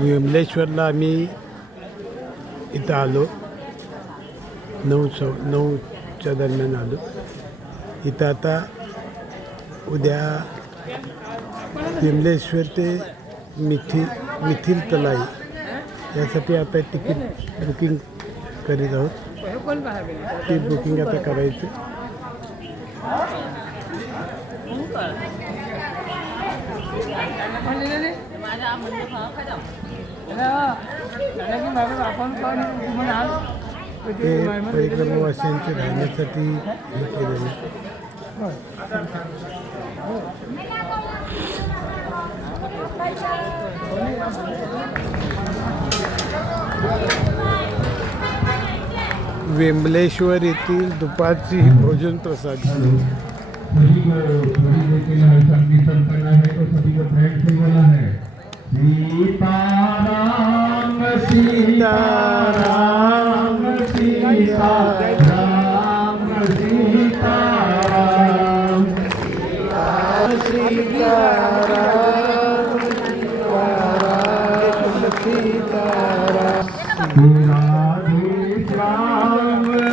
विमलेश्वरला आम्ही इथं आलो 9च्या दरम्यान आलो. इथं आता उद्या विमलेश्वर ते मिथिल तलाई यासाठी आता तिकीट बुकिंग करीत आहोत. ती बुकिंग आता करायचं. ते परिक्रमावासियांचे राहण्यासाठी हे केलेलं. विमलेश्वर येथील दुपारची भोजन प्रसाद. सीताराम सीताराम सीताराम सीताराम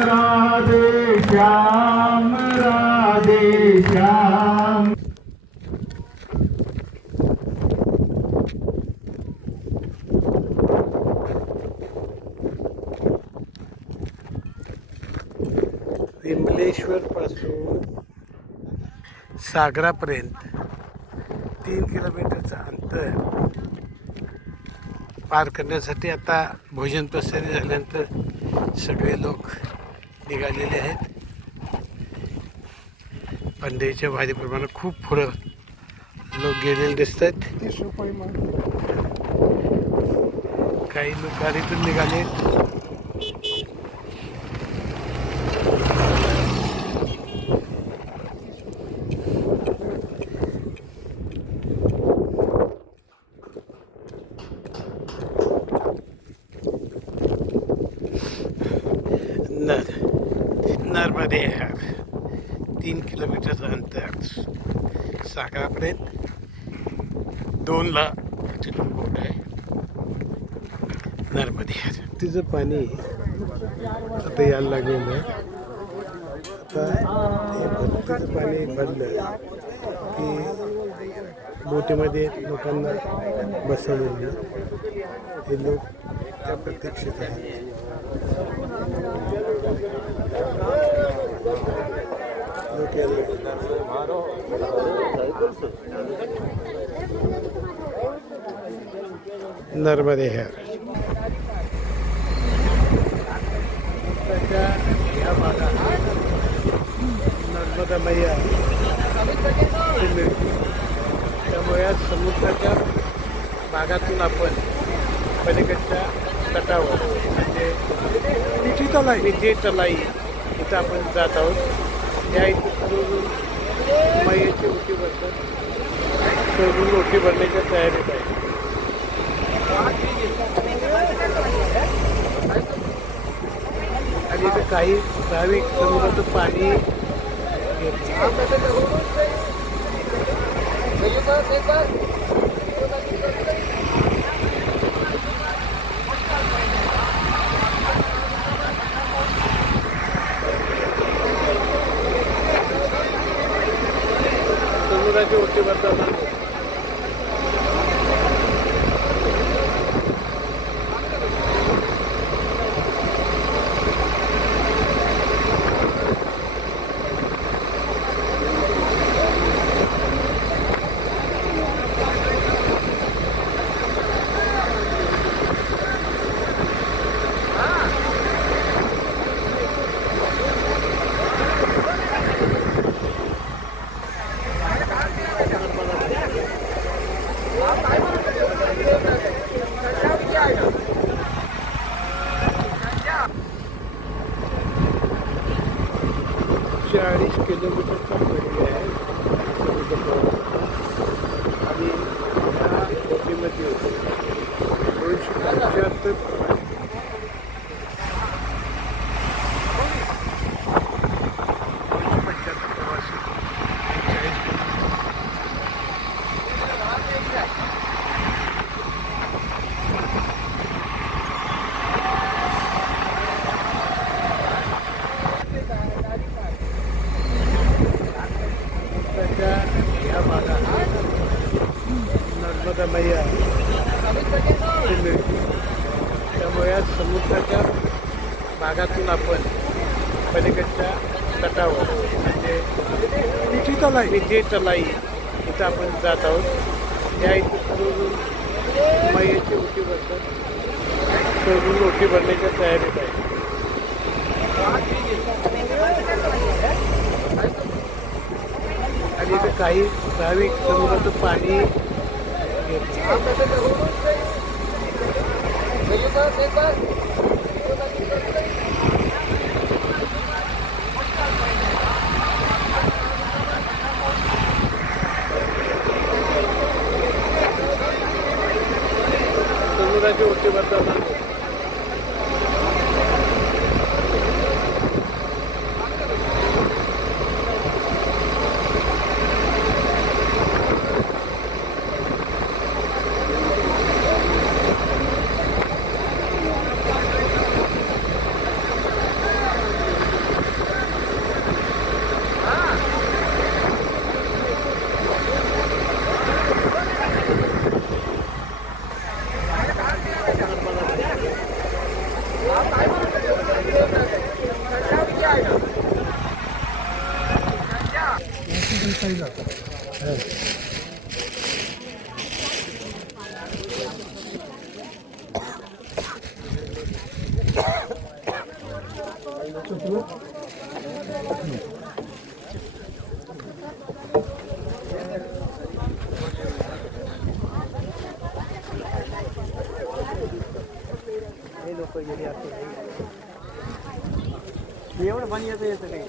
राधे श्याम राधे श्याम. विमलेश्वर पासून सागरापर्यंत 3 किलोमीटरचं अंतर पार करण्यासाठी आता भोजन प्रसारी झाल्यानंतर सगळे लोक निघालेले आहेत. पंढरीच्या वारीप्रमाणे खूप पुढं लोक गेलेले दिसत आहेत. काही लोक गाडीतून निघाले. नर्मदे 3 किलोमीटरचं अंतर सागरापर्यंत. 2ला तिथून बोट आहे नर्मदे. तिचं पाणी आता यायला लागलेलं आहे. आता हे भरतीचं पाणी भरलं की बोटीमध्ये लोकांना बसवलेलं. हे लोक त्या प्रतीक्षेत आहेत. नर्मदे ह्या भागात नर्मदा मैया मिळते. त्यामुळे या समुद्राच्या भागातून आपण पलीकडच्या तटावर म्हणजे मिठी तलाई इथं आपण जात आहोत. या इथं सर्वजण मैयाची ओटी भरतात. सर्वजण ओटी भरण्याच्या तयारीत आहे. आणि इथं काही भाविक समुद्राचं पाणी समुद्राची ओटी भरतात. नर्मदा मैया ती मिळते. त्यामुळे या समुद्राच्या भागातून आपण पलीकडच्या तटावर म्हणजे मिठी तलाई इथं आपण जात आहोत. या इथं सर्वजण मैयाची ओटी भरतात. सर्वजण ओटी भरण्याच्या तयारीत आहे. आणि इथं काही भाविक समुद्राचं पाणी समुद्राची ओटी भरतात. एवढं पाणी येतं काही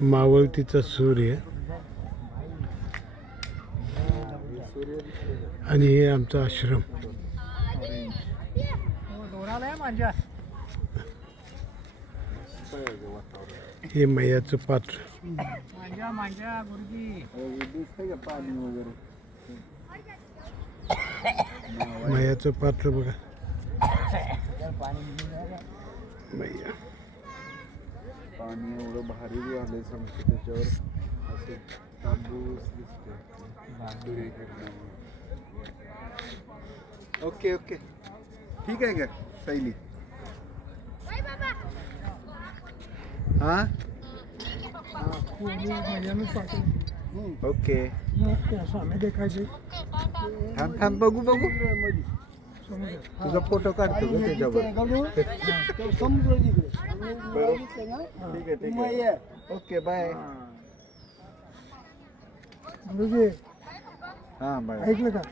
मावळतीचा सूर्य आणि हे आमचा आश्रम. हे मैयाचं पात्र. मैयाचं पात्र बघा. मैया पाणी एवढं भारी झालंय सांगतो. त्याच्यावर असं तांबूस दिसतोय. ओके ओके ठीक आहे का शैली. हा ओके थांब थांब बघू बघू. तुझा फोटो काढतो का त्याच्यावर. ठीक आहे ठीक आहे ओके बाय. हा बाय. ऐकलं का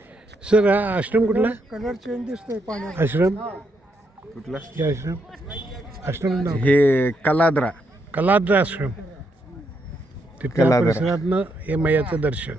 सर हा आश्रम कुठला? कलर चेंज दिसतोय पाण्यात. आश्रम कुठला हे आश्रम आश्रम नाव हे कलाद्रा. कलाद्रा आश्रम. तिथल्या कलाद्रा. परिसरातनं हे मैयाचं दर्शन.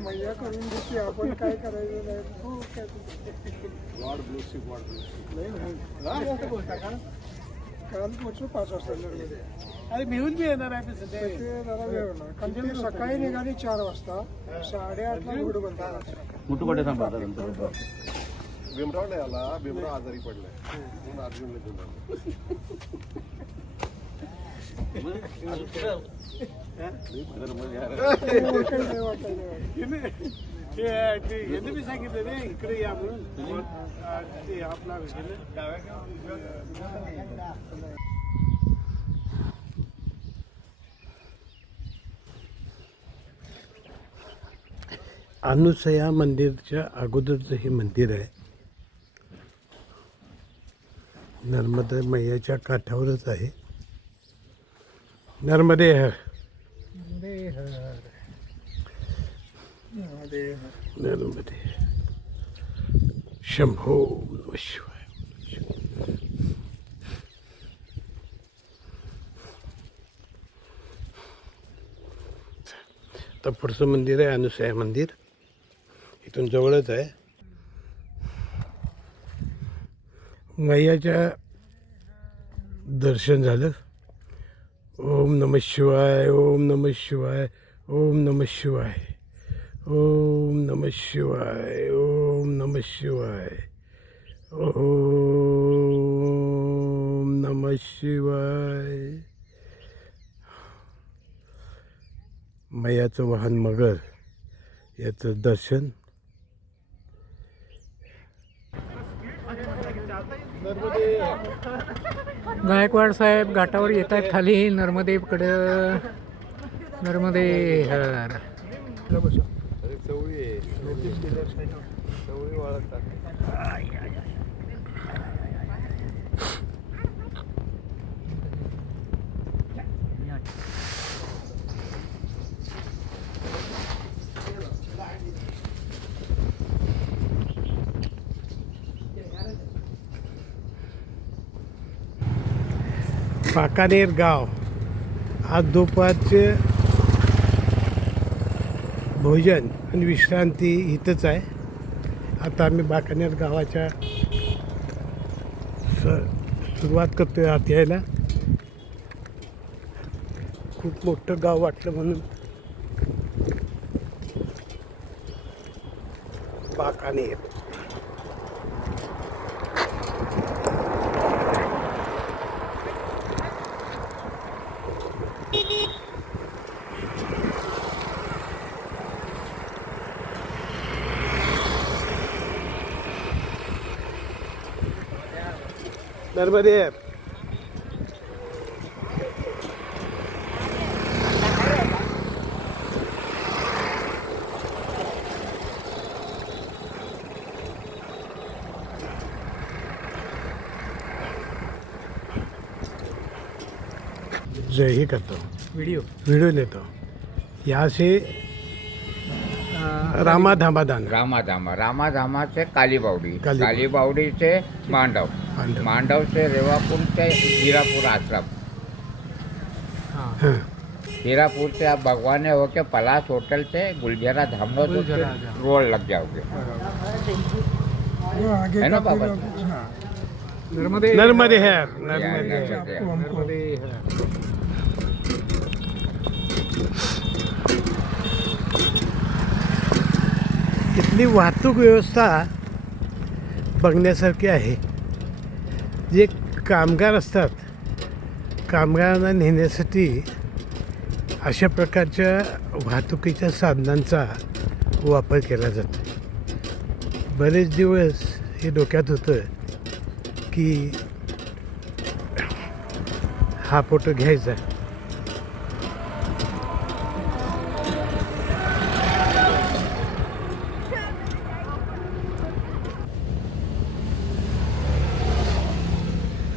मैया करून देते आपण काय करायचं नाही. काल पोचू 5 वाजता. अरे भिवून बी येणार आहे ते जरा वेळ होणार कारण ते सकाळी निघाली 4 वाजता 8:30ला गुड बंद. मुटुकोटे थांबा. भीमराव नाही आला. भीमराव आजारी पडलाय म्हणून अर्जुनला घेऊन यांनी बी सांगितलं रे इकडे या म्हणून. ते आपला अनुसया मंदिरच्या अगोदरचं हे मंदिर आहे. नर्मदा मैयाच्या काठावरच आहे. नर्मदे हर नर्मदे. शंभो नमः शिवाय. तर पुढचं मंदिर आहे अनुसया मंदिर, इथून जवळच आहे. मैयाच्या दर्शन झालं. ओम नमः शिवाय, ओम नमः शिवाय, ओम नमः शिवाय, ओम नमः शिवाय, ओम नमः शिवाय, ओम नमः शिवाय. मैयाचं वाहन मगर याचं दर्शन. गायकवाड साहेब घाटावर येत आहेत खाली नर्मदेकडं. नर्मदे हर. पाकानेर गाव. आज दुपारचे भोजन आणि विश्रांती इथंच आहे. आता आम्ही बाकानेर गावाच्या सुरुवात करतोय आत यायला. खूप मोठं गाव वाटलं म्हणून बाकानेर. नर्मदे. जय ही करता हूँ, वीडियो लेता हूँ. यहाँ से रामाधामादान. रामाधामा से कालीबावड़ी, कालीबावड़ी से मांडव, मांडव. मांडव से रेवापुर से हीरापुर आश्रम, हाँ. हीरापुर से आप भगवान होके पलाश होटल से गुलजरा धामनो तो रोड लग जाओगे. है ना बाबा? नर्मदे नर्मदे है. नर्मदे. नर्मदे हर. इथली वाहतूक व्यवस्था बघण्यासारखी आहे. जे कामगार असतात, कामगारांना नेण्यासाठी अशा प्रकारच्या वाहतुकीच्या साधनांचा वापर केला जातो. बरेच दिवस हे डोक्यात होतं की हा फोटो घ्यायचा.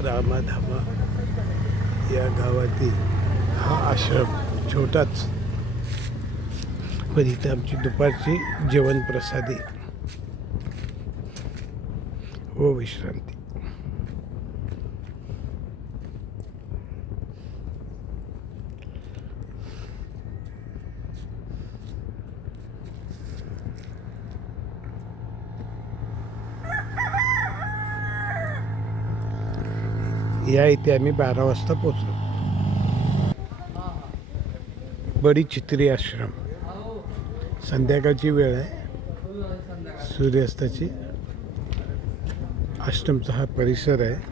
रामाधामा या गावातील हा आश्रम छोटाच, पण इथं आमची दुपारची जेवण प्रसादी व विश्रांती. या इथे आम्ही 12 वाजता पोचलो. बडी चित्री आश्रम. संध्याकाळची वेळ आहे, सूर्यास्ताची. आश्रमचा हा परिसर आहे.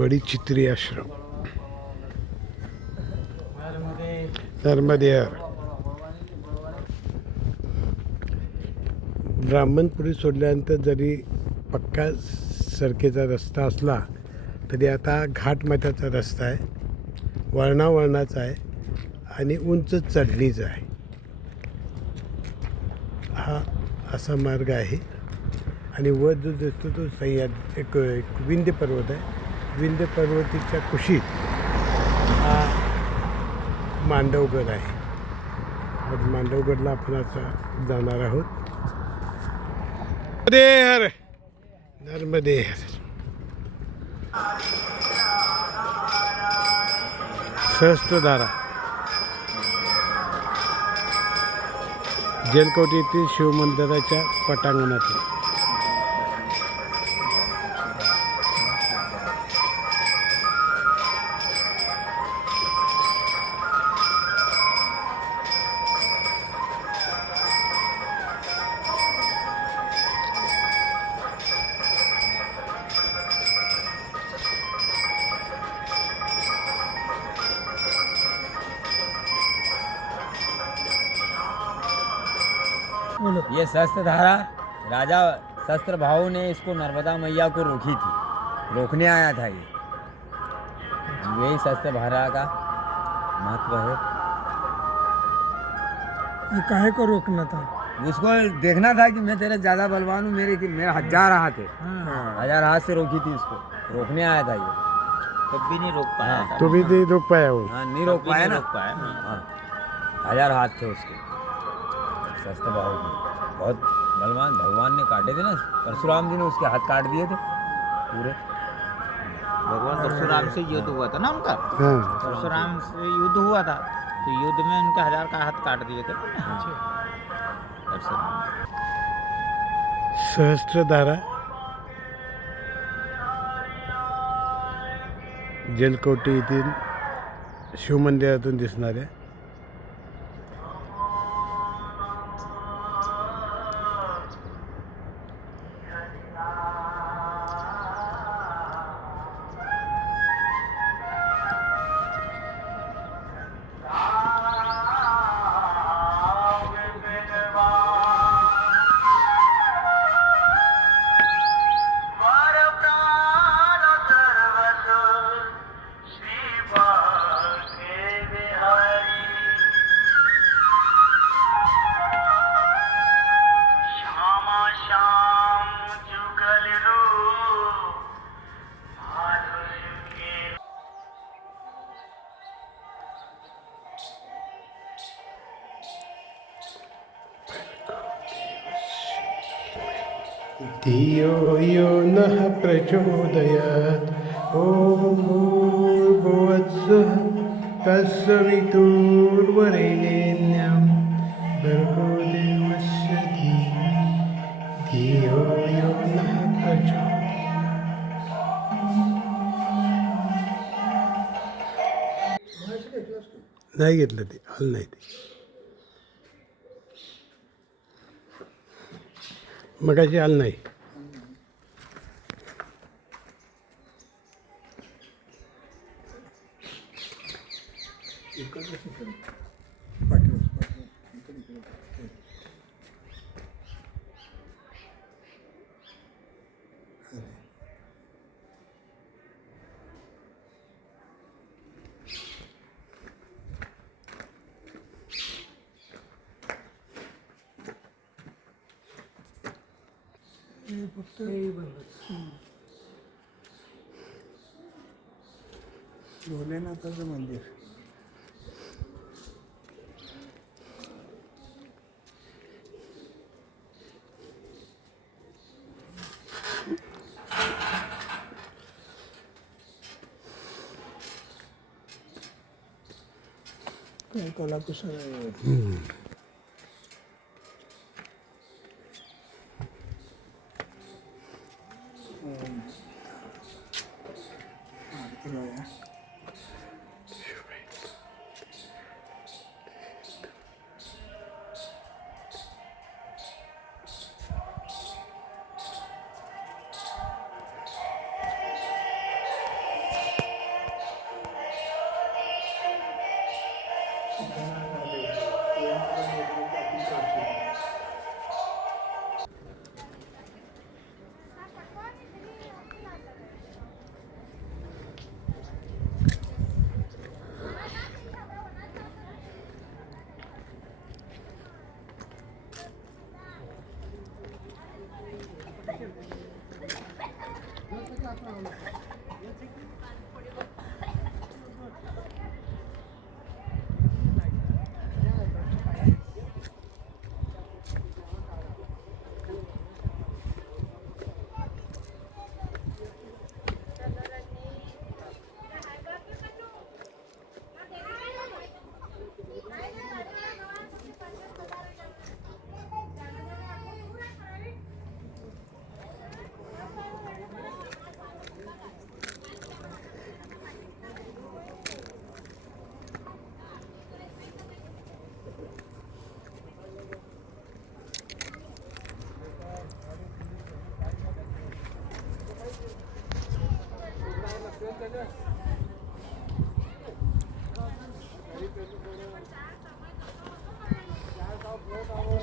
बडी चित्री आश्रम. नर्मदे हर. ब्राह्मणपुरी सोडल्यानंतर जरी पक्का सरकेचा रस्ता असला तरी आता घाटमाथ्याचा रस्ता आहे, वळणावळणाचा आहे आणि उंच चढणीचा आहे. हा असा मार्ग आहे आणि वर जो दिसतो तो सह्याद्री एक विंध्य पर्वत आहे. विंध्य पर्वतीच्या कुशीत हा मांडवगड आहे. आज मांडवगडला आपण आता जाणार आहोत. नर्मदे हर, नर्मदे हर. सहस्त्रधारा जलकोट येथील शिवमंदिराच्या पटांगणातून. ये शस्त्र धारा राजा शस्त्र भाव ने इसको नर्मदा मैया को रोकी थी, रोकने आया था ये. यही शस्त्र धारा का महत्व है. ये काहे को रोकना था? उसको देखना था कि मैं तेरे ज्यादा बलवान हूँ, मेरे 1000 हाथ है. 1000 हाथ से रोकी थी इसको, रोकने आया था ये. तब भी नहीं रोक पाया था. तो भी नहीं रोक पाया वो. हाँ, नहीं रोक पाया ना. रोक पाया. हाँ, 1000 हाथ थे उसके शस्त्र भाव में. बहुत बलवान, भगवान ने काटे थे ना, परशुराम जी ने उसके हाथ काट दिए थे पूरे. भगवान परशुराम से युद्ध हुआ था ना उनका. हाँ. परशुराम से युद्ध हुआ था, तो युद्ध में उनका 1000 का हाथ काट दिए थे परशुराम. सहस्त्रधारा जलकोटी येथील शिवमंदिरातून दिसणाऱ्या धियो यो नः प्रचोदयात्. ॐ भूर्भुवस्सुः तत्सवितुर्वरेण्यं भर्गो देवस्य धीमहि धियो यो नः प्रचोदयात्. नाही घेतलं ते, आलं नाही ते. मगाशी आलं नाही. भोलेनाथाचं मंदिर. कोल्हापूर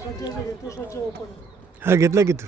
सज्जाचं घेतो सज्ज ओपन हा घेतला की तू.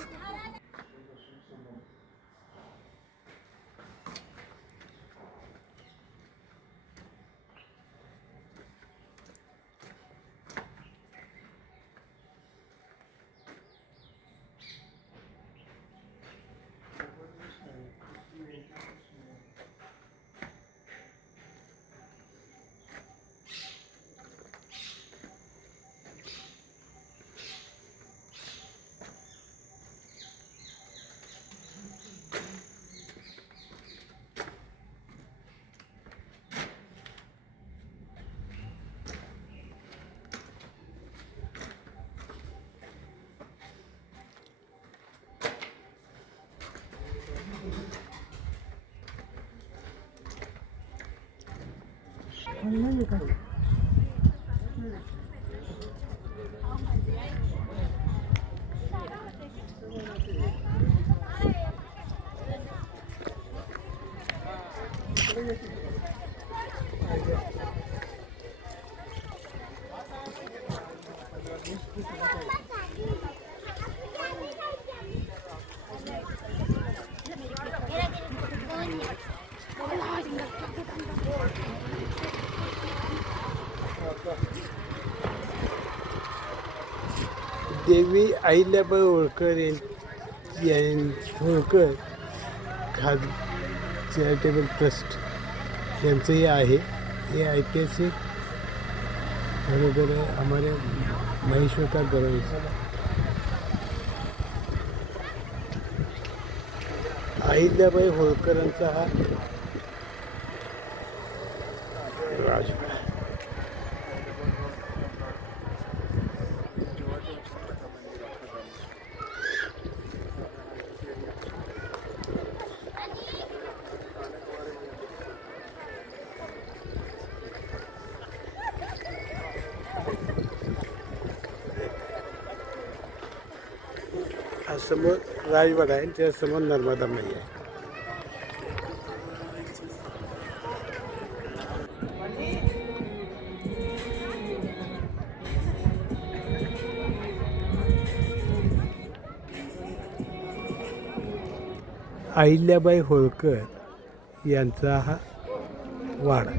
देवी अहिल्याबाई होळकर होळकर खाद चॅरिटेबल ट्रस्ट यांचं हे आहे. हे ऐतिहासिक बरोबर आहे हमारे महेश्वरता गरज. अहिल्याबाई होळकरांचा हा राजवाडा. हा समोर राजवाडा आहे त्यासमोर नर्मदा मैया आहे. अहिल्याबाई होळकर यांचा हा वाडा.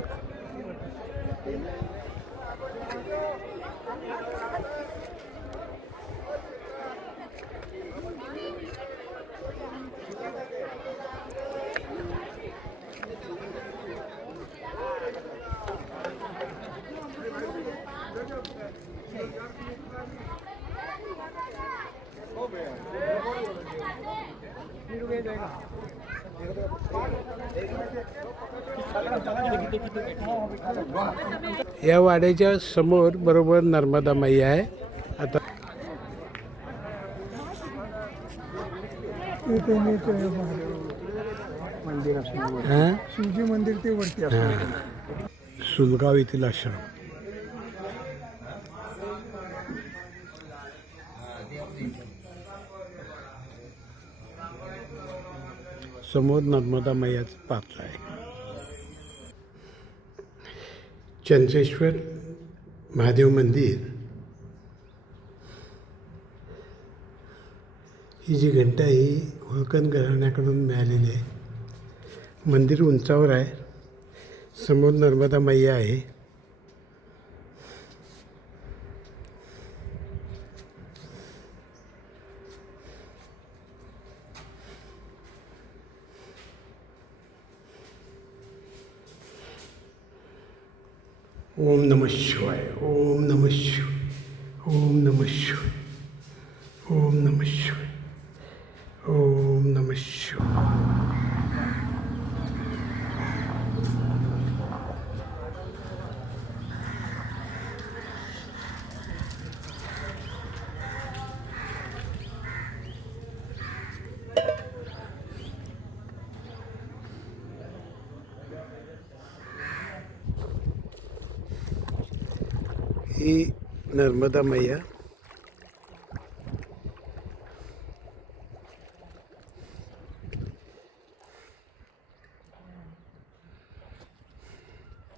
या वाड्याच्या समोर बरोबर नर्मदा मैया आहे. आता हां शिवजी मंदिर ते वरती असतं. सुलगाव येथील आश्रम. समोर नर्मदा मैयाचं पात्र आहे. चंद्रेश्वर महादेव मंदिर ही जी घंटा ही होळकर घराण्याकडून मिळालेली आहे. मंदिर उंचावर आहे. समोर नर्मदा मैया आहे. ओम नमः शिवाय. ओम नमः शिवाय. ओम नमः शिवाय. ओम नमः शिवाय. ओम नमः शिवाय. ही नर्मदा मैया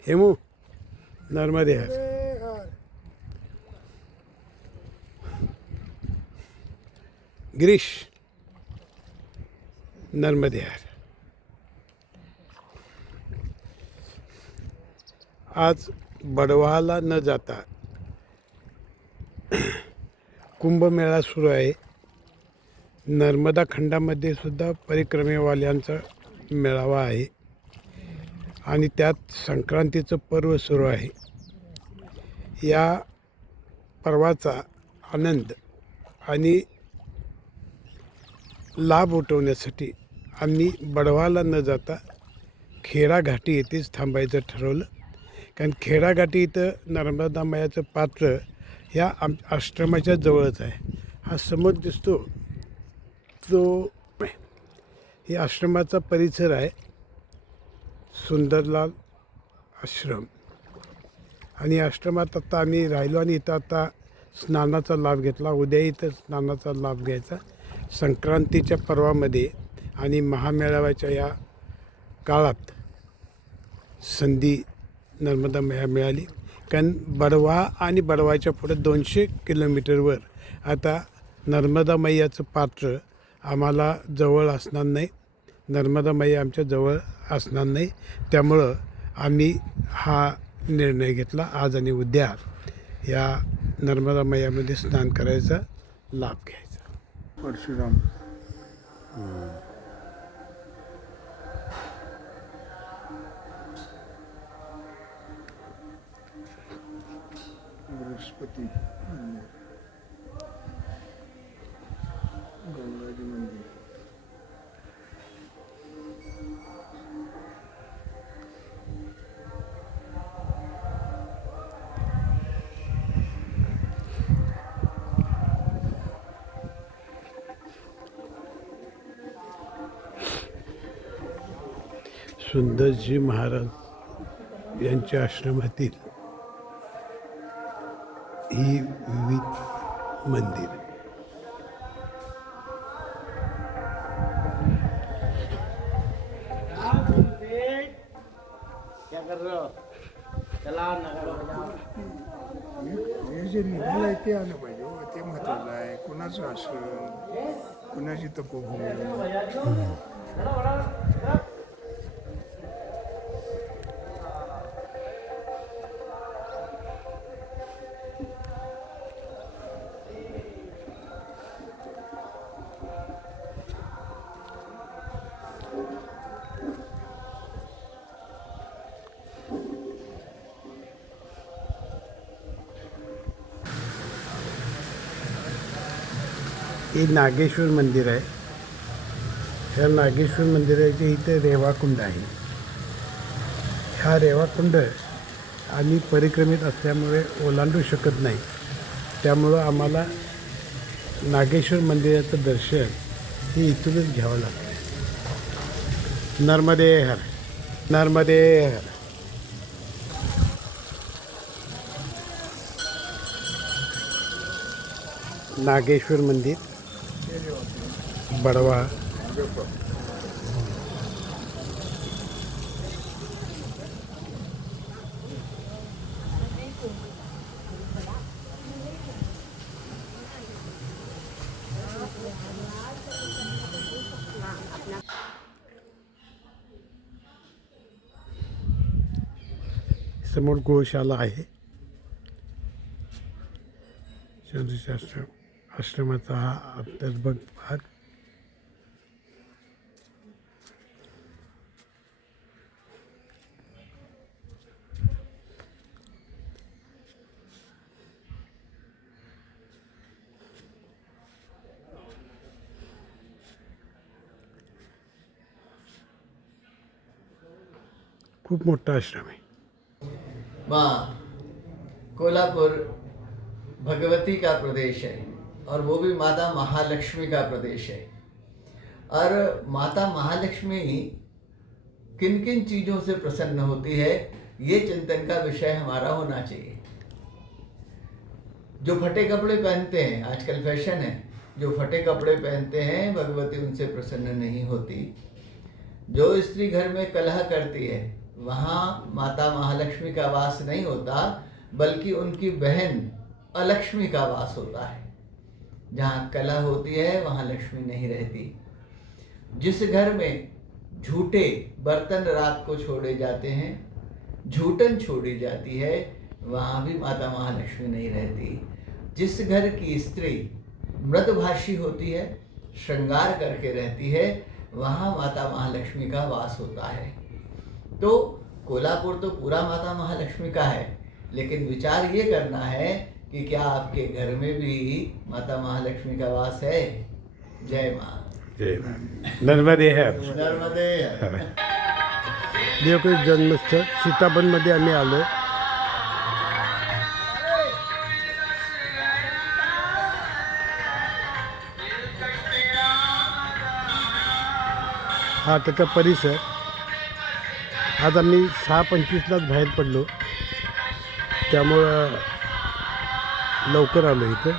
हेमू नर्मदे हर. गिरीश नर्मदे हर. आज बडवाला न जाता कुंभमेळा सुरू आहे. नर्मदा खंडामध्ये सुद्धा परिक्रमेवाल्यांचा मेळावा आहे आणि त्यात संक्रांतीचं पर्व सुरू आहे. या पर्वाचा आनंद आणि लाभ उठवण्यासाठी आम्ही बडवाला न जाता खेडाघाटी येथेच थांबायचं ठरवलं. कारण खेडाघाटी इथं नर्मदा मायाचं पात्र या आश्रमाच्या जवळच आहे. हा समोर दिसतो तो हे आश्रमाचा परिसर आहे, सुंदरलाल आश्रम. आणि आश्रमात आता आम्ही राहिलो आणि इथं आता स्नानाचा लाभ घेतला. उद्या इथं स्नानाचा लाभ घ्यायचा. संक्रांतीच्या पर्वामध्ये आणि महामेळाव्याच्या या काळात संधी नर्मदा मैया मिळाली. कारण बडवा आणि बडवाच्या पुढे 200 किलोमीटरवर आता नर्मदा मैयाचं पात्र आम्हाला जवळ असणार नाही. नर्मदा मैया आमच्या जवळ असणार नाही. त्यामुळं आम्ही हा निर्णय घेतला आज आणि उद्या या नर्मदा मैयामध्ये स्नान करायचा, लाभ घ्यायचा. परशुराम बृहस्पती गंगाजी मंदिर. सुंदरजी महाराज यांच्या आश्रमातील ही विविध मंदिर. हे जे निघालं आहे ते आलं पाहिजे हो, ते महत्वाचं आहे. कुणाचं आश्रम, कुणाची तपोभूमी. हे नागेश्वर मंदिर आहे. ह्या नागेश्वर मंदिराच्या इथे रेवाकुंड आहे. हा रेवाकुंड आम्ही परिक्रमित असल्यामुळे ओलांडू शकत नाही. त्यामुळं आम्हाला नागेश्वर मंदिराचं दर्शन हे इथूनच घ्यावं लागतं. नर्मदे हर, नर्मदे हर. नागेश्वर मंदिर, बडवा. समोर गोशाला आहे. चंद्रशास्त्र आश्रमाचा हा अंतर्भाग भाग. खूप मोठा आश्रम आहे. माँ कोल्हापुर भगवती का प्रदेश है और वो भी माता महालक्ष्मी का प्रदेश है. और माता महालक्ष्मी किन किन चीज़ों से प्रसन्न होती है, ये चिंतन का विषय हमारा होना चाहिए. जो फटे कपड़े पहनते हैं, आजकल फैशन है, जो फटे कपड़े पहनते हैं भगवती उनसे प्रसन्न नहीं होती. जो स्त्री घर में कलह करती है वहाँ माता महालक्ष्मी का वास नहीं होता, बल्कि उनकी बहन अलक्ष्मी का वास होता है. जहाँ कला होती है वहाँ लक्ष्मी नहीं रहती। जिस घर में झूठे बर्तन रात को छोड़े जाते हैं, झूठन छोड़ी जाती है, वहाँ भी माता महालक्ष्मी नहीं रहती। जिस घर की स्त्री मृदभाषी होती है, श्रृंगार करके रहती है, वहाँ माता महालक्ष्मी का वास होता है। तो कोल्हापुर तो पूरा माता महालक्ष्मी का है, लेकिन विचार ये करना है कि क्या आपके घर में भी माता महालक्ष्मी का वास है। जय माँ। जय माँ। नर्मदे हर. नर्मदे। देवकृष्ण जन्मस्थळ सीताबनमध्ये आम्ही आलो. हा त्याचा परिसर. आज आम्ही 6:25लाच बाहेर पडलो, त्यामुळं लवकर आलो इथं.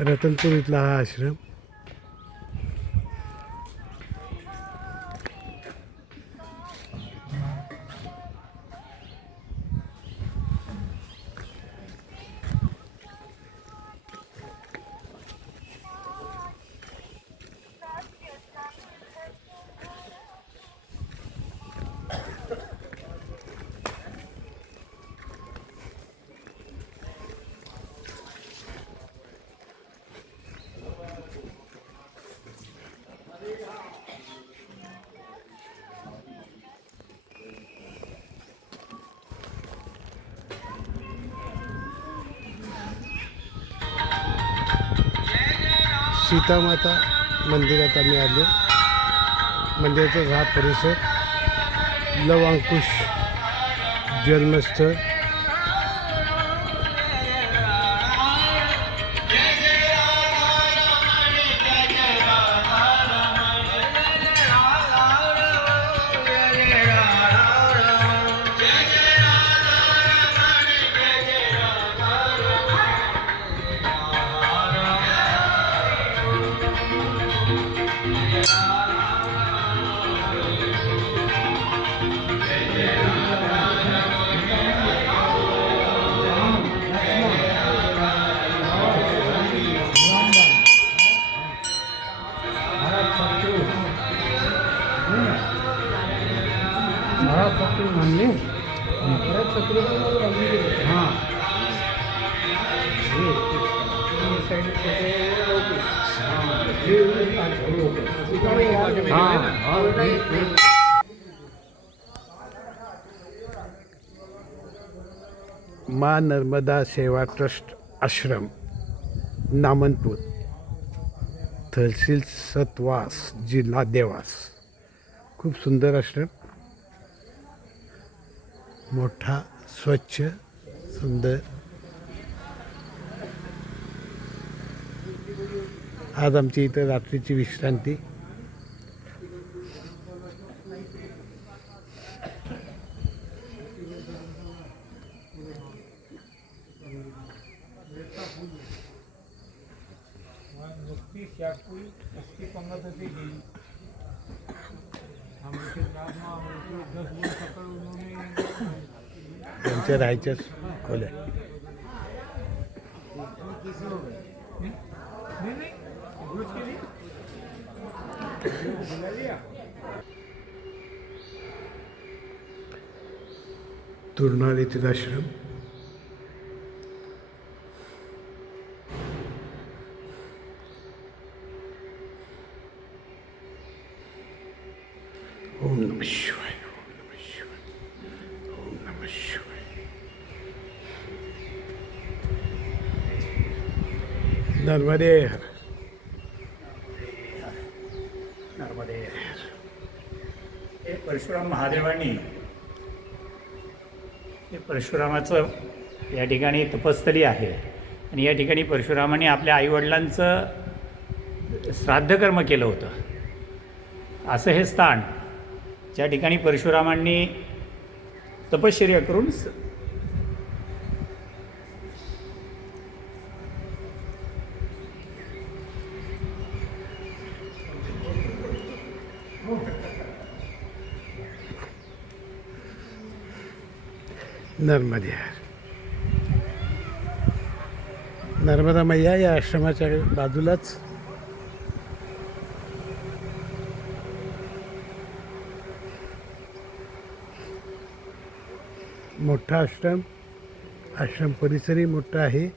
रतनपूर इथला हा आश्रम. सीतामाता मंदिरात आम्ही आलो. मंदिराचा हा परिसर, लवंकुश जन्मस्थळ. माँ नर्मदा सेवा ट्रस्ट आश्रम, नामनपूर, तहसील सतवास, जिल्हा देवास. खूप सुंदर आश्रम, मोठा, स्वच्छ, सुंदर. आज आमची इथं रात्रीची विश्रांती. त्यांच्या राहायच्या खोल्या. तुरनाल येथील आश्रम. ओम नमः शिवाय. ओम नमः शिवाय. ओम नमः शिवाय. नर्मदे हर. नर्मदे. हे परशुराम महादेवांनी, हे परशुरामाचं या ठिकाणी तपस्थली आहे आणि या ठिकाणी परशुरामाने आपल्या आईवडिलांचं श्राद्धकर्म केलं होतं. असं हे स्थान, ज्या ठिकाणी परशुरामांनी तपश्चर्या करून नर्मदे हार. नर्मदा मैया या आश्रमाच्या बाजूलाच मोठा आश्रम परिसरही मोठा आहे.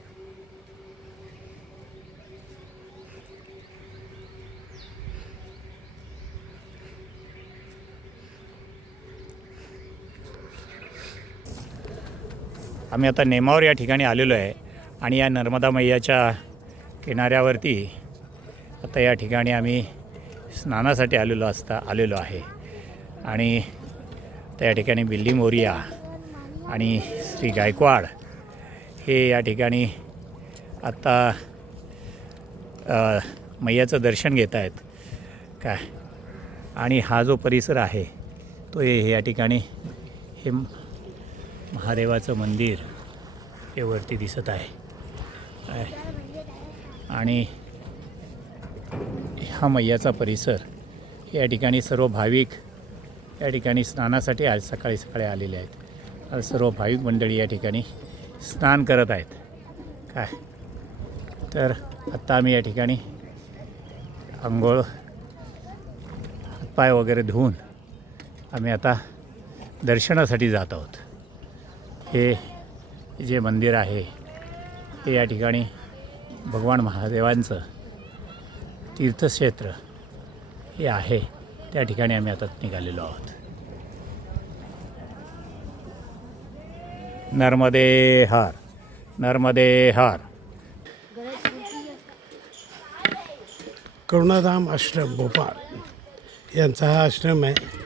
आम्ही आता नेमावर या ठिकाणी आलेलो आहे आणि या नर्मदा मैयाच्या किनाऱ्यावरती आता या ठिकाणी आम्ही स्नानासाठी आलेलो आहे आणि त्या ठिकाणी बिल्ली मोरिया आणि श्री गायकवाड हे या ठिकाणी आत्ता मैयाचं दर्शन घेत आहेत काय. आणि हा जो परिसर आहे तो हे या ठिकाणी हे महादेवाचं मंदिर हे वरती दिसत आहे आणि हा मैयाचा परिसर या ठिकाणी सर्व भाविक या ठिकाणी स्नानासाठी आज सकाळी आलेले आहेत. आज सर्व भाविक मंडळी या ठिकाणी स्नान करत आहेत काय. तर आत्ता आम्ही या ठिकाणी अंघोळ पाय वगैरे धुवून आम्ही आता दर्शनासाठी जात आहोत. हे जे मंदिर आहे हे या ठिकाणी भगवान महादेवांचं तीर्थक्षेत्र हे आहे. त्या ठिकाणी आम्ही आता निघालेलो आहोत. नर्मदे हार, नर्मदे हार. करुणाधाम आश्रम भोपाळ यांचा हा आश्रम आहे.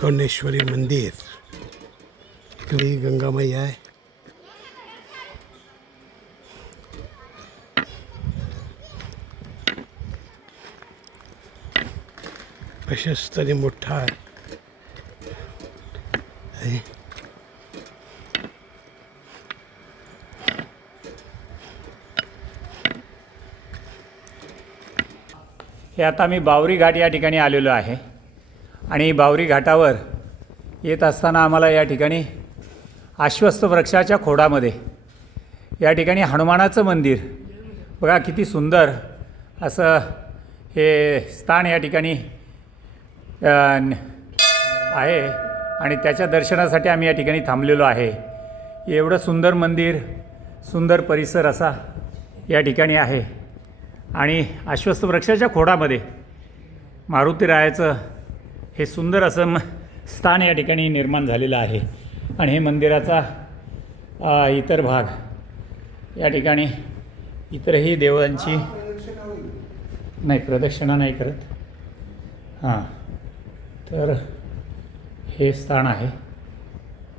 कौणेश्वरी मंदिर, इकडे गंगा मैया आहे. प्रशस्त आणि मोठा आहे. हे आता मी बावरी घाट या ठिकाणी आलेलो आहे आणि बावरी घाटावर येत असताना आम्हाला या ठिकाणी आश्वस्त वृक्षाच्या खोडामध्ये या ठिकाणी हनुमानाचं मंदिर बघा किती सुंदर असं हे स्थान या ठिकाणी आहे आणि त्याच्या दर्शनासाठी आम्ही या ठिकाणी थांबलेलो आहे. एवढं सुंदर मंदिर, सुंदर परिसर असा या ठिकाणी आहे आणि आश्वस्त वृक्षाच्या खोडामध्ये मारुतीरायाचं हे सुंदर असं स्थान या ठिकाणी निर्माण झालेलं आहे. आणि हे मंदिराचा इतर भाग या ठिकाणी इतरही देवांची नाही प्रदक्षिणा नाही करत. हां, तर हे स्थान आहे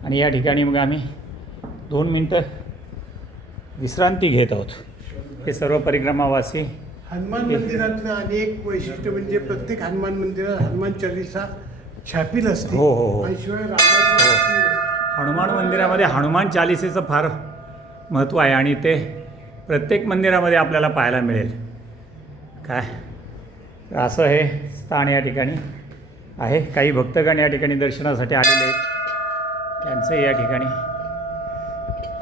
आणि या ठिकाणी मग आम्ही 2 मिनटं विश्रांती घेत आहोत. हे सर्व परिक्रमावासी. हनुमान मंदिरातलं अनेक वैशिष्ट्य म्हणजे प्रत्येक हनुमान मंदिरात हनुमान चालीसा छापील असते. हो हो हो. आणि शिवाय रामाची हनुमान मंदिरामध्ये हनुमान चालिसेचं फार महत्त्व आहे आणि ते प्रत्येक मंदिरामध्ये आपल्याला पाहायला मिळेल काय. असं हे स्थान या ठिकाणी आहे. काही भक्तगण या ठिकाणी दर्शनासाठी आलेले आहेत. त्यांचं या ठिकाणी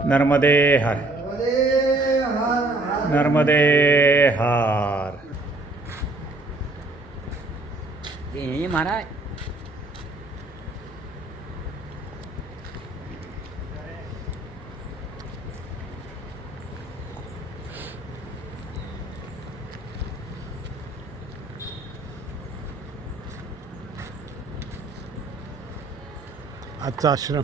नर्मदे हार, नर्मदे हार. ये महाराज आजचा आश्रम.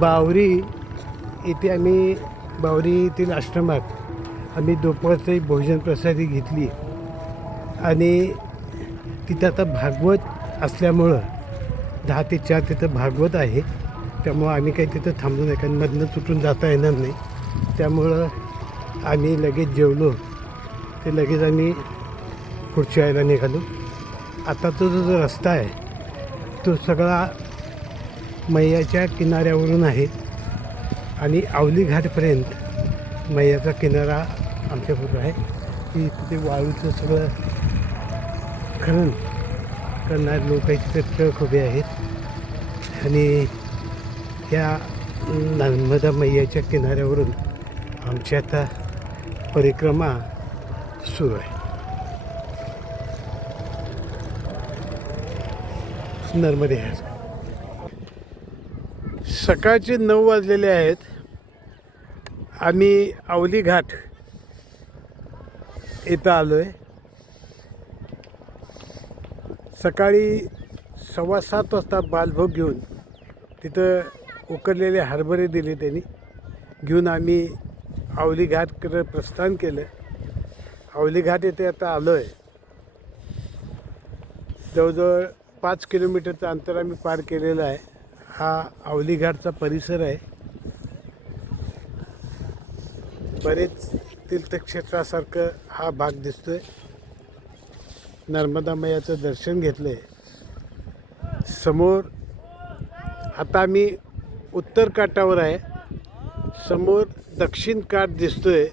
बावरी इथे आम्ही बावरी येथील आश्रमात आम्ही दुपारची भोजन प्रसादी घेतली आणि तिथं आता भागवत असल्यामुळं 10 ते 4 तिथं भागवत आहे त्यामुळं आम्ही काही तिथं थांबलो नाही, कारण मधनं सुटून जाता येणार नाही. त्यामुळं आम्ही लगेच जेवलो ते लगेच आम्ही पुढच्या यायला निघालो. आता तो जो रस्ता आहे तो सगळा मैयाच्या किनाऱ्यावरून आहे आणि आवली घाटपर्यंत मैयाचा किनारा आमच्याबरोबर आहे. की तिथे वाळूचं सगळं खनन करणारे लोक तिथे ट्रक उभे आहेत आणि या नर्मदा मैयाच्या किनाऱ्यावरून आमची आता परिक्रमा सुरू आहे. नर्मदे सकाळचे 9 वाजलेले आहेत. आम्ही आवली घाट इथं आलो आहे. सकाळी 7:15 वाजता बालभोग घेऊन तिथं उकडलेले हरभरे दिले त्यांनी घेऊन आम्ही आवली घाटकडे प्रस्थान केलं. आवली घाट येथे आता आलो आहे. जवळजवळ 5 किलोमीटरचं अंतर आम्ही पार केलेलं आहे. हा आवली घाटचा परिसर आहे. बरेच तीर्थक्षेत्रासारखं हा भाग दिसतोय. नर्मदा मैयाचं दर्शन घेतलं आहे. समोर आता आम्ही उत्तर काठावर आहे. समोर दक्षिण काठ दिसतोय.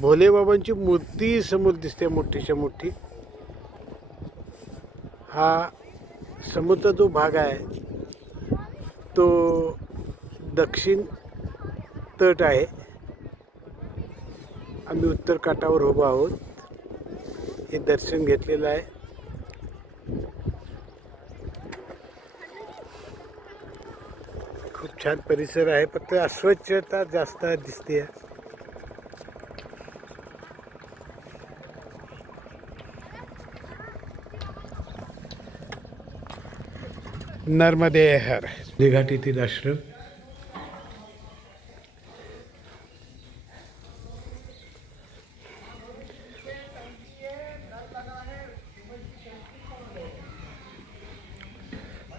भोलेबाबांची मूर्ती समोर दिसते मोठीच्या मोठी. हा समोरचा जो भाग आहे तो दक्षिण तट आहे. आम्ही उत्तर काठावर उभो आहोत. हे दर्शन घेतलेलं आहे. खूप छान परिसर आहे. फक्त अस्वच्छता जास्त दिसते. नर्मदे हर घाट येथील आश्रम.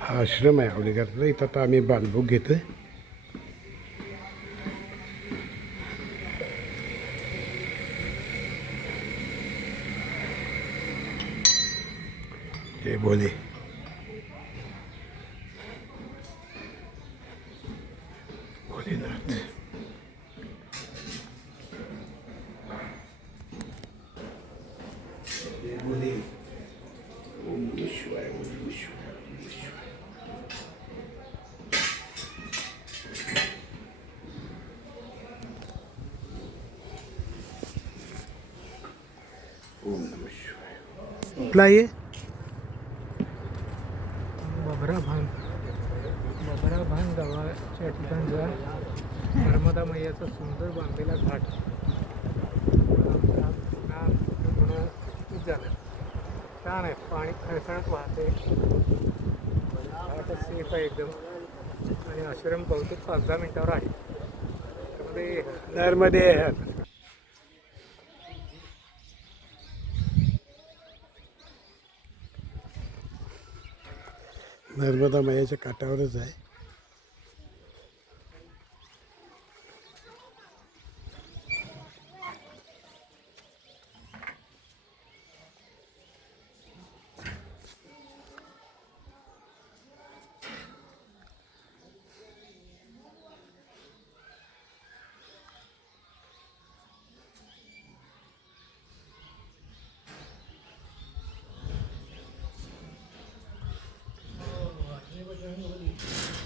हा आश्रम आहे आवली घाटला. इथं आता आम्ही बालभोग घेतोय. जय भोले. भोलेनाथ. जय भोले. ओम नमः शिवाय. ओम नमः शिवाय. ओम नमः शिवाय. ओम नमः शिवाय. कुठला आहे? बबराभान गावाच्या ठिकाणचा नर्मदा मैयाचा सुंदर बांधलेला घाट झालं. छान आहे. पाणी खळखळत वाहते. घाट सेफ आहे एकदम. आणि आश्रम बहुतेक 5-10 मिनिटावर आहे. त्यामध्ये नर्मदे हर. नर्मदा मैयाच्या काठावरच आहे.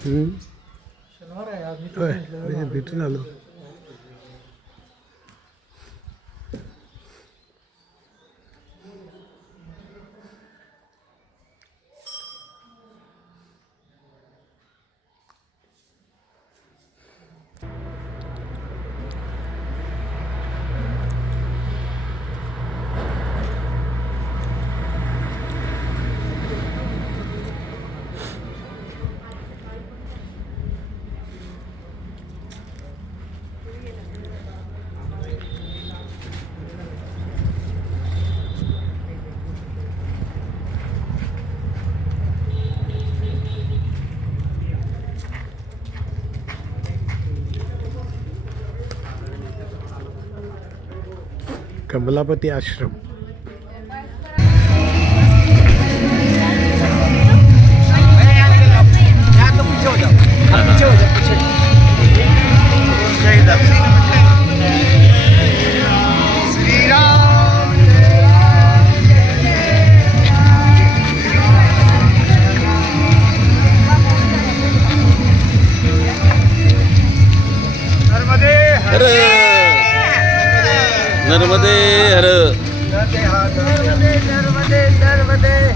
शनिवार आहे आज. होय, भेटून आलो. कमलापती आश्रम. नर्मदे हर. नर्मदे नर्मदे नर्मदे.